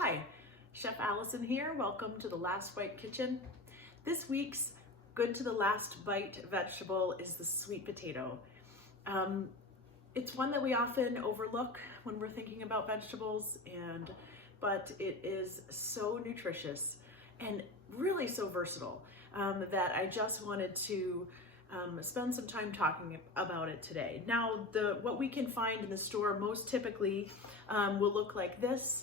Hi, Chef Allison here. Welcome to The Last Bite Kitchen. This week's good to the last bite vegetable is the sweet potato. It's one that we often overlook when we're thinking about vegetables, but it is so nutritious and really so versatile that I just wanted to spend some time talking about it today. Now, what we can find in the store most typically will look like this.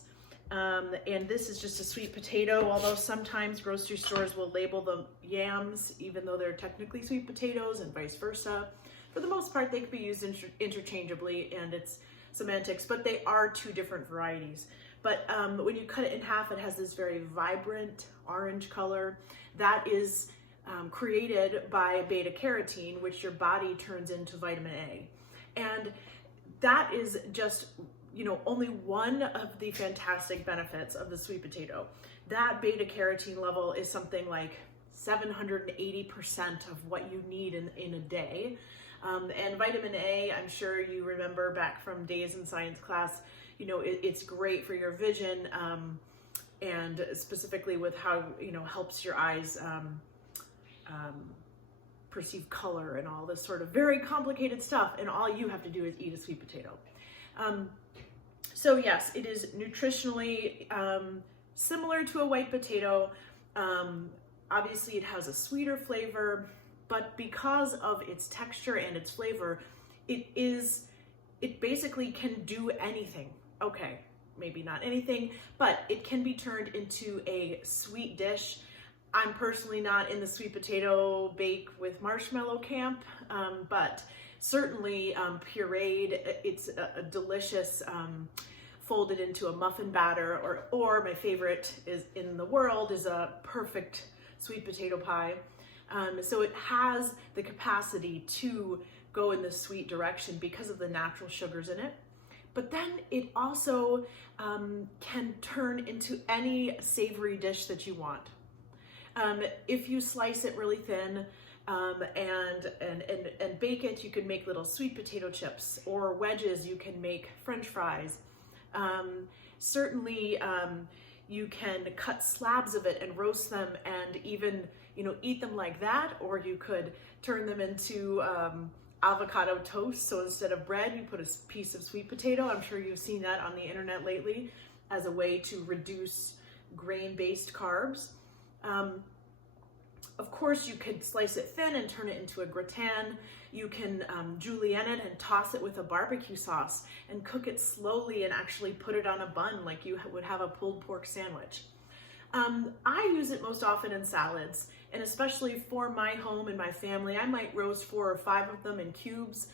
And this is just a sweet potato, although sometimes grocery stores will label them yams, even though they're technically sweet potatoes, and vice versa. For the most part, they can be used interchangeably, and it's semantics, but they are two different varieties. But when you cut it in half, it has this very vibrant orange color that is created by beta carotene, which your body turns into vitamin A. And that is just only one of the fantastic benefits of the sweet potato. That beta carotene level is something like 780% of what you need in a day. And vitamin A, I'm sure you remember back from days in science class, it's great for your vision, and specifically with how, helps your eyes perceive color and all this sort of very complicated stuff. And all you have to do is eat a sweet potato. So yes, it is nutritionally similar to a white potato. Obviously it has a sweeter flavor, but because of its texture and its flavor, it basically can do anything. Okay, maybe not anything, but it can be turned into a sweet dish. I'm personally not in the sweet potato bake with marshmallow camp, but certainly pureed, it's a delicious, folded into a muffin batter, or my favorite is in the world is a perfect sweet potato pie. So it has the capacity to go in the sweet direction because of the natural sugars in it. But then it also can turn into any savory dish that you want. If you slice it really thin, and bake it, you can make little sweet potato chips, or wedges, you can make French fries. Certainly, you can cut slabs of it and roast them and even, eat them like that, or you could turn them into avocado toast. So instead of bread, you put a piece of sweet potato. I'm sure you've seen that on the internet lately as a way to reduce grain-based carbs. Of course, you could slice it thin and turn it into a gratin. You can julienne it and toss it with a barbecue sauce and cook it slowly and actually put it on a bun like you would have a pulled pork sandwich. I use it most often in salads, and especially for my home and my family, I might roast 4 or 5 of them in cubes,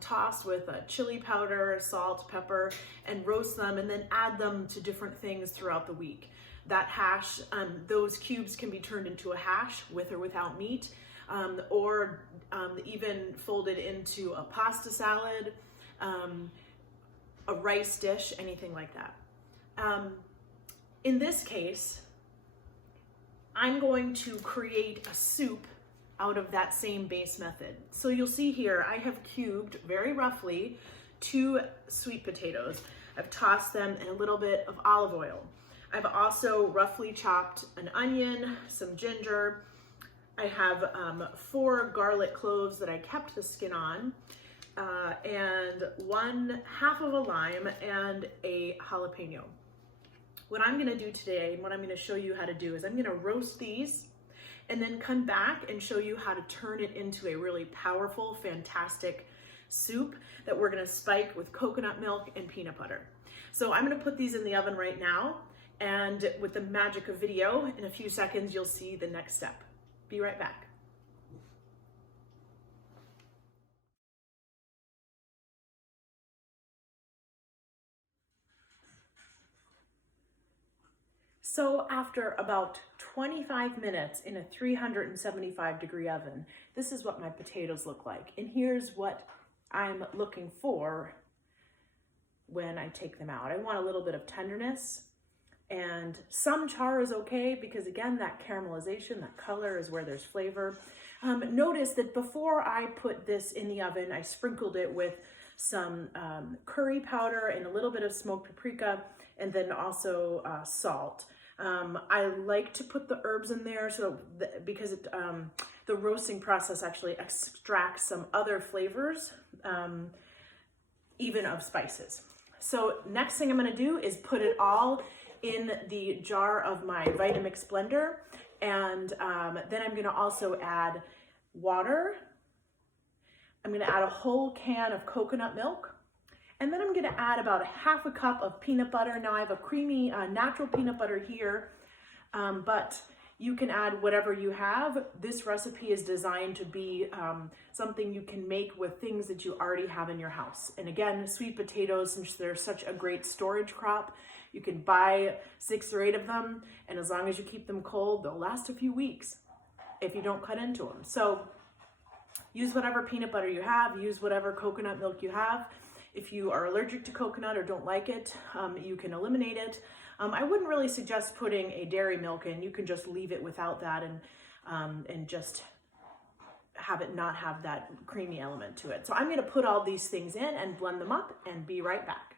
toss with chili powder, salt, pepper, and roast them, and then add them to different things throughout the week. That hash, those cubes can be turned into a hash with or without meat, or even folded into a pasta salad, a rice dish, anything like that. In this case, I'm going to create a soup out of that same base method. So you'll see here, I have cubed very roughly 2 sweet potatoes. I've tossed them in a little bit of olive oil. I've also roughly chopped an onion, some ginger. I have 4 garlic cloves that I kept the skin on, and 1/2 of a lime and a jalapeno. What I'm gonna do today, and what I'm gonna show you how to do, is I'm gonna roast these and then come back and show you how to turn it into a really powerful, fantastic soup that we're gonna spike with coconut milk and peanut butter. So I'm gonna put these in the oven right now. And with the magic of video, in a few seconds, you'll see the next step. Be right back. So after about 25 minutes in a 375-degree oven, this is what my potatoes look like. And here's what I'm looking for when I take them out. I want a little bit of tenderness. And some char is okay because, again, that caramelization, that color is where there's flavor. Notice that before I put this in the oven, I sprinkled it with some curry powder and a little bit of smoked paprika, and then also salt. I like to put the herbs in there because the roasting process actually extracts some other flavors, even of spices. So next thing I'm going to do is put it all in the jar of my Vitamix blender, and then I'm going to also add water. I'm going to add a whole can of coconut milk, and then I'm going to add about 1/2 cup of peanut butter. Now I have a creamy natural peanut butter here, but you can add whatever you have. This recipe is designed to be something you can make with things that you already have in your house. And again, sweet potatoes, since they're such a great storage crop, you can buy 6 or 8 of them, and as long as you keep them cold, they'll last a few weeks if you don't cut into them. So use whatever peanut butter you have, use whatever coconut milk you have. If you are allergic to coconut or don't like it, you can eliminate it. I wouldn't really suggest putting a dairy milk in. You can just leave it without that and just have it not have that creamy element to it. So I'm going to put all these things in and blend them up and be right back.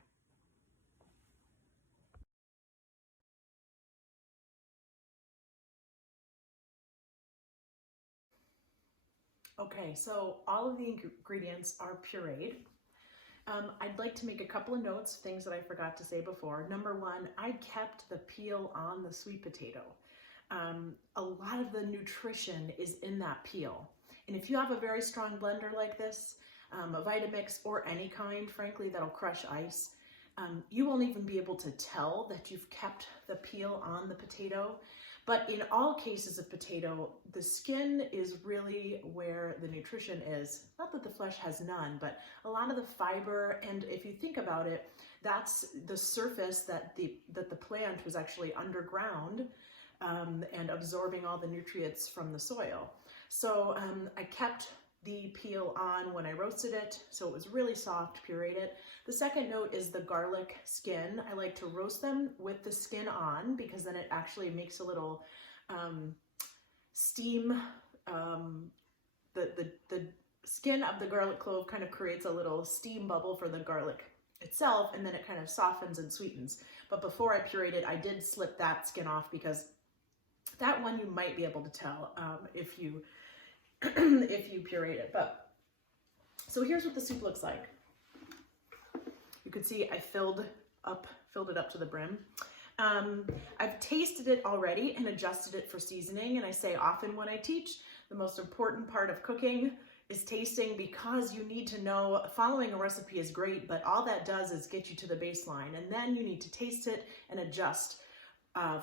Okay, so all of the ingredients are pureed. I'd like to make a couple of notes, things that I forgot to say before. Number one, I kept the peel on the sweet potato. A lot of the nutrition is in that peel. And if you have a very strong blender like this, a Vitamix or any kind, frankly, that'll crush ice, you won't even be able to tell that you've kept the peel on the potato. But in all cases of potato, the skin is really where the nutrition is. Not that the flesh has none, but a lot of the fiber, and if you think about it, that's the surface that the plant was actually underground and absorbing all the nutrients from the soil. So I kept the peel on when I roasted it, so it was really soft, pureed it. The second note is the garlic skin. I like to roast them with the skin on because then it actually makes a little steam. The skin of the garlic clove kind of creates a little steam bubble for the garlic itself, and then it kind of softens and sweetens. But before I pureed it, I did slip that skin off because that one you might be able to tell if you pureed it. But so here's what the soup looks like. You can see I filled it up to the brim. I've tasted it already and adjusted it for seasoning, and I say often when I teach, the most important part of cooking is tasting, because you need to know, following a recipe is great, but all that does is get you to the baseline, and then you need to taste it and adjust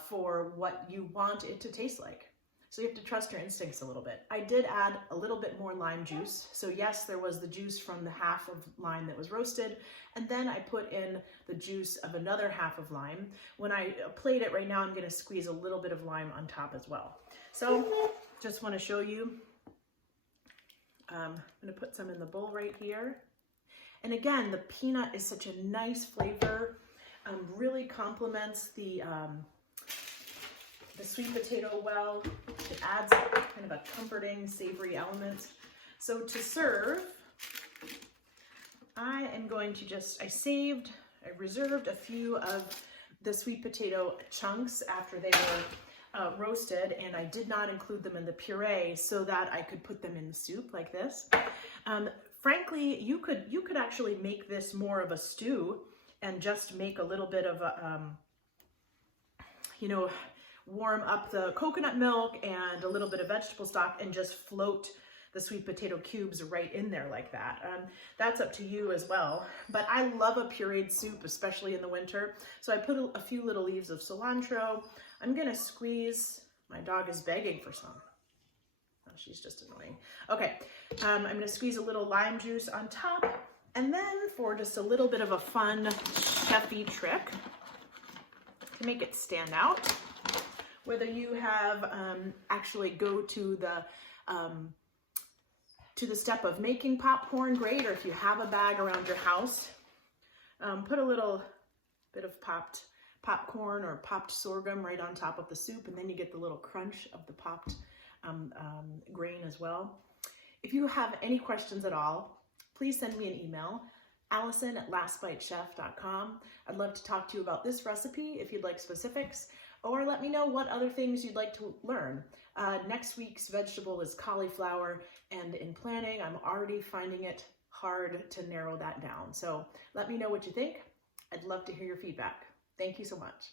for what you want it to taste like. So you have to trust your instincts a little bit. I did add a little bit more lime juice. So yes, there was the juice from the 1/2 of lime that was roasted, and then I put in the juice of another 1/2 of lime. When I plate it right now, I'm gonna squeeze a little bit of lime on top as well. So just wanna show you, I'm gonna put some in the bowl right here. And again, the peanut is such a nice flavor, really complements the sweet potato well. It adds kind of a comforting, savory element. So to serve, I am going to I reserved a few of the sweet potato chunks after they were roasted, and I did not include them in the puree so that I could put them in the soup like this. Frankly, you could actually make this more of a stew and just make a little bit of a, warm up the coconut milk and a little bit of vegetable stock and just float the sweet potato cubes right in there like that. That's up to you as well. But I love a pureed soup, especially in the winter. So I put a few little leaves of cilantro. I'm gonna squeeze, my dog is begging for some. Oh, she's just annoying. Okay, I'm gonna squeeze a little lime juice on top. And then for just a little bit of a fun chefy trick to make it stand out, whether you have actually go to the step of making popcorn, great, or if you have a bag around your house, put a little bit of popped popcorn or popped sorghum right on top of the soup, and then you get the little crunch of the popped grain as well. If you have any questions at all, please send me an email, Allison at lastbitechef.com. I'd love to talk to you about this recipe if you'd like specifics, or let me know what other things you'd like to learn. Next week's vegetable is cauliflower, and in planning, I'm already finding it hard to narrow that down. So let me know what you think. I'd love to hear your feedback. Thank you so much.